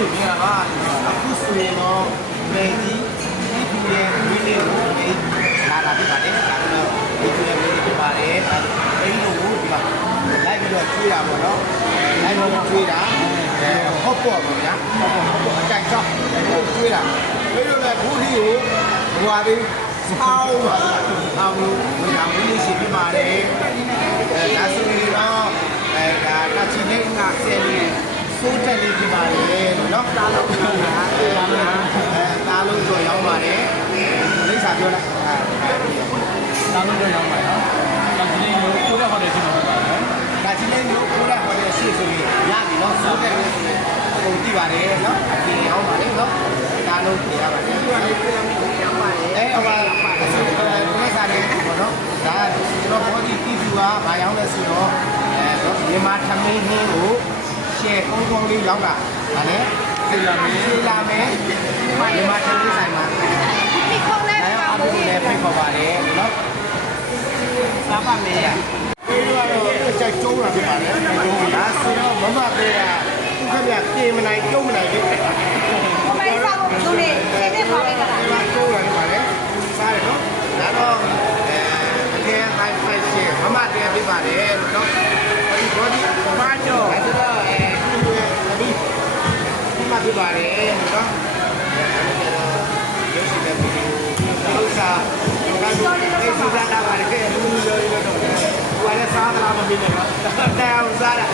မြင်ပါအခုဆိုရင်တော့မေကြီးဒီသူရဲ့ဝင်းလေးကိုလာတာဖြစ်ပါတယ်ဒါကတော့ဒီသူရဲ့ဝင်းလေးဖြစ်ပါတယ်အဲဒီလိုကိုဒီမှာလိုက်ပြီးတော့ကျွေးတာပေါ့နော်လိုက်ပြီးတော့ကျွေးတာဟုတ်ပေါ့ဗျာဟုတ်အကြိုက်တော့ကျွေးတာပြီးတော့လည်းဘူးကြီးကိုဟွာပြီးဆောင်းပါအောင်လို့ဝင်လာဝင်းလေးရှိပြပါတယ်ဒါဆိုရင်တော့ဒါကချီနေငါဆယ်လေးစိုးတက်လေးပြပါတယ်နော်တားလို့ပြောတာတားလို့တော့ရောက်ပါတယ်လိမ့်စာပြောလိုက်တားလို့တော့ရောက်ပါနော်ဒါချီနေကိုကိုရဟောတယ်ရှိမှာပါနော်ဒါချီနေကိုကိုရဟောတယ်ရှိဆိုရင်ရပြီနော်စိုးတက်လေးဆိုရင်ပုံကြည့်ပါတယ်နော်အပြင်ရောက်ပါတယ်နော်တားလို့ပြရပါတယ်သူကလည်းပြောင်းပါတယ်ဟောပါလိမ့်စာလေးပေါ့နော်ဒါကျွန်တော်ဘောဒီတီဗီကဘာရောက်လဲဆိုတော့မြန်မာထမင်းဟင်းကိုရှယ်ကုန်းကုန်းလေးရောက်တာဒါနဲ့သိလာမယ်မြန်မာထမင်းဆိုင်မှာဒီခုံးလေးပါဘူးလေဖိတ်ခေါ်ပါတယ်နော်စားပါမယ်ပြီးတော့ကြိုက်ကျုံးတာဖြစ်ပါလေဒါဆိုတော့မမသေးတာသူခင်ဗျပြင်မနိုင်ကျုံးမနိုင်ဘူးဘယ်စားဖို့သူလေးရှင်းနေပါလေကလားကျုံးလာနေပါလေစားရနော်ဒါတော့အကဲဟိုင်းဖိုက်ရှယ်မမသေးဖြစ်ပါတယ်နော်ဘောဒီဘာကျော်ဒါဆိုတော့သူ့ရဲ့ဒီမှာပြပါတယ်နော်ရုပ်ရှင်တဲ့ဗီဒီယိုဥစားဒီကနေ့စူးစမ်းတာပါတယ်လူလိုလိုတော့ဟိုလည်းစားလာမပြီးနဲ့နော်တဲအောင်စားတာ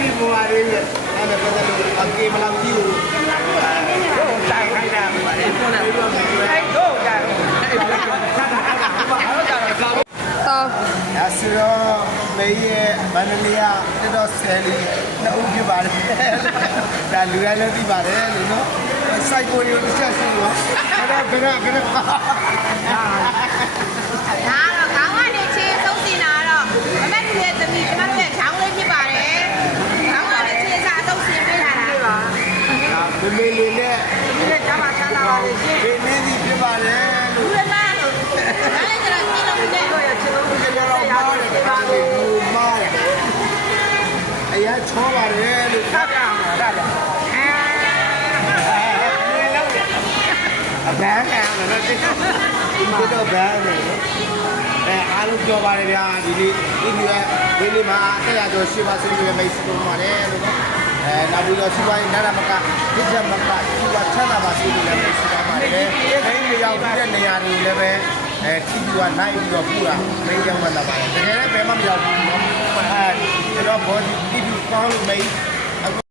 ဦးဘွားလေးရဲ့အဲ့ဒါပတ်သက်လို့အကေမလာကြည့်ဘူးတို့တိုင်ခိုင်းတာပါတယ်ဘုန်းတော်တို့အဲ့တို့ကြတော့ဆက်တာအဲ့ဒါကြတော့ဒါဆိုတော့မေရဲ့မန္တလေးကတော်ဆယ်လီနှစ်ဦးဖြစ်ပါတယ်ဒါလူရလည်းသိပါတယ်လို့နော်စိုက်ကိုရီတစ်ချက်ရှိရောအဲ့ဒါဘယ်ဒါဒါတော့ခေါင်းကနေခြေဆုံးတင်တာတော့မမက်တူရဲ့သမီးကျမတို့ရဲ့ချောင်းလေးဖြစ်ပါတယ်ခေါင်းကနေခြေစားဆုံးတင်ပေးလာတာပါဒါမေလေးနဲ့ဒီနေ့ကျမဆန်းလာပါလေရှင်ဒီနေ့ဒီဖြစ်ပါတယ်လို့လူမလို့ဒါလည်းကျတော့ဒီလိုနဲ့တော့ရချင်လို့ဒီကတော့မားတယ်ဒါလေးဘူးမားတယ်အရာချောပါတယ်လို့ထားပြအောင်ဒါပြအဘန်းခံရတယ်နော်ဒီတော့ဘန်းတယ်အားလုံးပြောပါတယ်ဗျာဒီနေ့ဒီနေ့မှာအဲ့ရတော့ရှိပါစေလို့မိတ်ဆွေတို့ပါတယ်လို့နော်နောက်ပြီးတော့ရှိပါရင်နာရမကဒီချက်မကရှိပါချမ်းသာပါစေလို့လည်းမိတ်ဆွေတို့ပါတယ်ဒီနေ့ရောက်တဲ့နေရာတွေလည်းပဲတီဗီကနိုင်ပြီးတော့ပူတာမိတ်ရောက်မှလာပါတယ်တကယ်လည်းဘယ်မှမရောက်ဘူးနော်ကျွန်တော်ဘောဒီတီဗီကောင်းလို့မိတ်